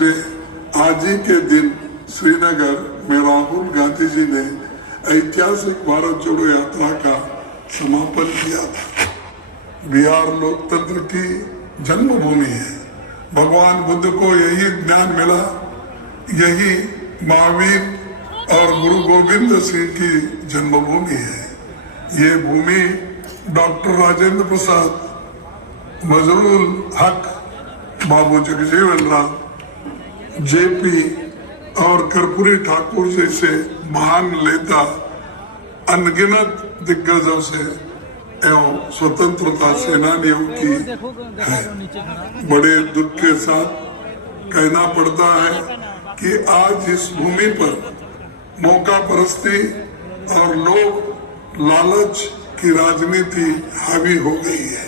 में आज ही के दिन श्रीनगर में राहुल गांधी जी ने ऐतिहासिक भारत जोड़ो यात्रा का समापन किया था। बिहार लोकतंत्र की जन्मभूमि है। भगवान बुद्ध को यही ज्ञान मिला, यही महावीर और गुरु गोविंद सिंह की जन्मभूमि है। ये भूमि डॉक्टर राजेंद्र प्रसाद, मजरूल हक, बाबू जगजीवन राम, जेपी और कर्पूरी ठाकुर जैसे महान नेता अनगिनत दिग्गजों से एवं स्वतंत्रता सेनानियों की है। बड़े दुख के साथ कहना पड़ता है कि आज इस भूमि पर मौका परस्ती और लोग लालच की राजनीति हावी हो गई है।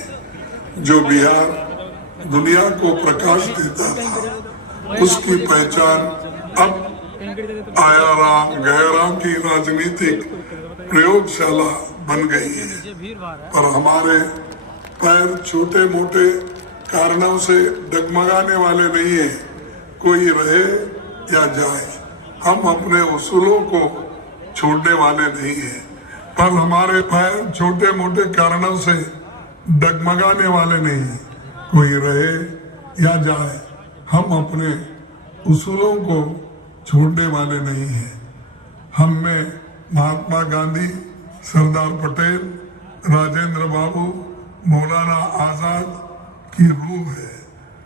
जो बिहार दुनिया को प्रकाश देता था, उसकी पहचान अब आया राम गया राम की राजनीतिक प्रयोगशाला बन गई है। पर हमारे पैर छोटे मोटे कारणों से डगमगाने वाले नहीं है। कोई रहे या जाए, हम अपने उसूलों को छोड़ने वाले नहीं है। पर हमारे पैर छोटे मोटे कारणों से डगमगाने वाले नहीं है। कोई रहे या जाए, हम अपने उसूलों को छोड़ने वाले नहीं हैं। हम में महात्मा गांधी, सरदार पटेल, राजेंद्र बाबू, मौलाना आजाद की रूह है।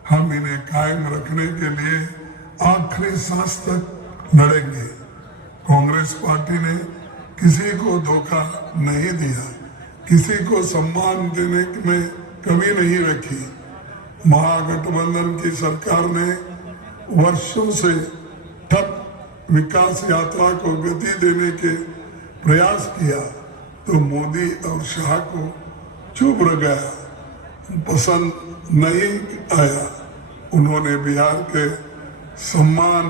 हम इन्हें कायम रखने के लिए आखिरी सांस तक लड़ेंगे। कांग्रेस पार्टी ने किसी को धोखा नहीं दिया, किसी को सम्मान देने में कमी नहीं रखी। महागठबंधन की सरकार ने वर्षों से ठप विकास यात्रा को गति देने के प्रयास किया, तो मोदी और शाह को चुप रह गया, पसंद नहीं आया। उन्होंने बिहार के सम्मान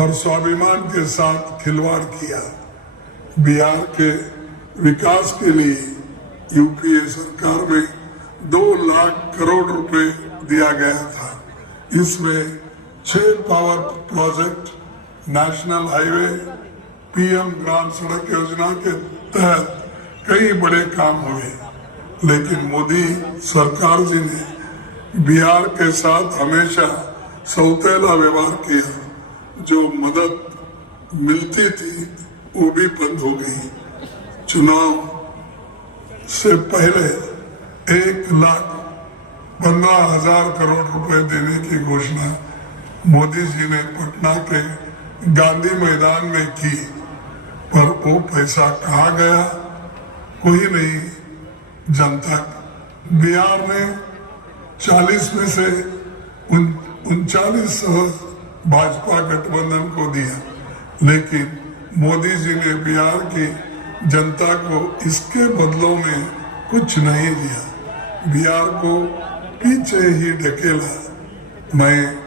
और स्वाभिमान के साथ खिलवाड़ किया। बिहार के विकास के लिए यूपीए सरकार में 2 लाख करोड़ रुपए दिया गया था। इसमें 6 power project, national highway, PM Gram Sadak Yojana के तहत कई बड़े काम हुए। लेकिन मोदी सरकार जी ने बिहार के साथ हमेशा सौतेला व्यवहार किया। जो मदद मिलती थी वो भी बंद हो गई। चुनाव से पहले 1,15,000 करोड़ रुपए देने की घोषणा मोदी जी ने पटना के गांधी मैदान में की, पर वो पैसा कहाँ गया कोई नहीं जानता। बिहार ने 40 में से 39 भाजपा गठबंधन को दिया, लेकिन मोदी जी ने बिहार की जनता को इसके बदलों में कुछ नहीं दिया, बिहार को पीछे ही ढकेला। मैं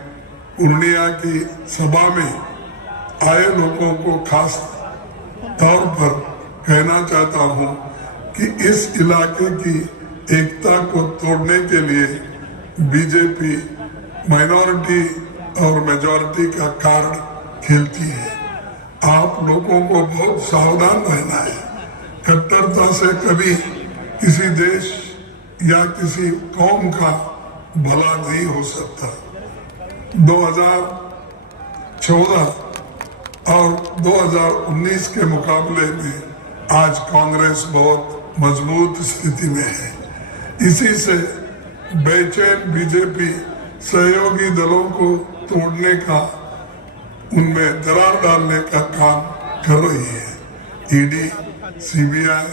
पूर्णिया की सभा में आए लोगों को खास तौर पर कहना चाहता हूं कि इस इलाके की एकता को तोड़ने के लिए बीजेपी माइनॉरिटी और मेजॉरिटी का कार्ड खेलती है। आप लोगों को बहुत सावधान रहना है। कट्टरता से कभी किसी देश या किसी कौम का भला नहीं हो सकता। 2014 और 2019 के मुकाबले में आज कांग्रेस बहुत मजबूत स्थिति में है। इसी से बेचैन बीजेपी सहयोगी दलों को तोड़ने का, उनमें दरार डालने का काम कर रही है। ईडी, सीबीआई,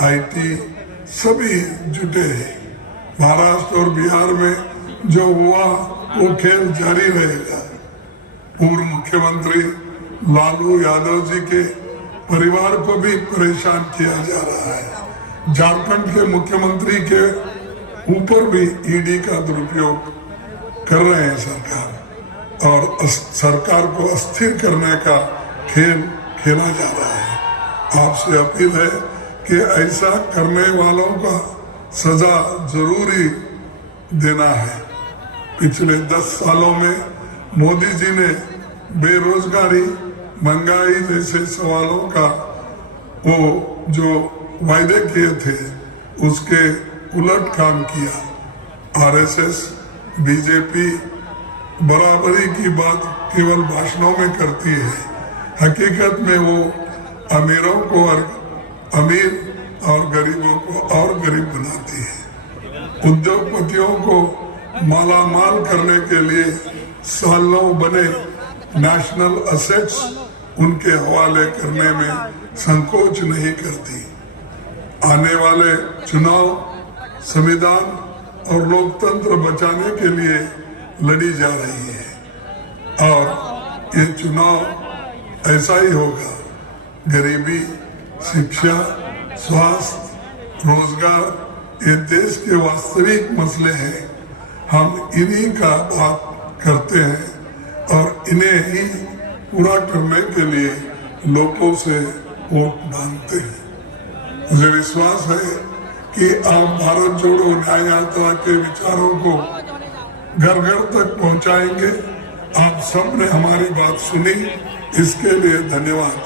आईटी सभी जुटे हैं। महाराष्ट्र और बिहार में जो हुआ वो खेल जारी रहेगा। पूर्व मुख्यमंत्री लालू यादव जी के परिवार को भी परेशान किया जा रहा है। झारखंड के मुख्यमंत्री के ऊपर भी ईडी का दुरुपयोग कर रहे हैं सरकार, और सरकार को अस्थिर करने का खेल खेला जा रहा है। आपसे अपील है कि ऐसा करने वालों का सजा जरूरी देना है। पिछले 10 सालों में मोदी जी ने बेरोजगारी, महंगाई जैसे सवालों का वो जो वायदे किए थे उसके उलट काम किया। आरएसएस, बीजेपी बराबरी की बात केवल भाषणों में करती है, हकीकत में वो अमीरों को और अमीर और गरीबों को और गरीब बनाती है। उद्योगपतियों को मालामाल करने के लिए सालों बने नेशनल असेट्स उनके हवाले करने में संकोच नहीं करती। आने वाले चुनाव संविधान और लोकतंत्र बचाने के लिए लड़ी जा रही है और ये चुनाव ऐसा ही होगा। गरीबी, शिक्षा, स्वास्थ्य, रोजगार ये देश के वास्तविक मसले हैं। हम इन्हीं का बात करते हैं और इन्हें ही पूरा करने के लिए लोगों से वोट मांगते हैं। मुझे विश्वास है कि आप भारत जोड़ो न्याय यात्रा के विचारों को घर घर तक पहुंचाएंगे। आप सबने हमारी बात सुनी, इसके लिए धन्यवाद।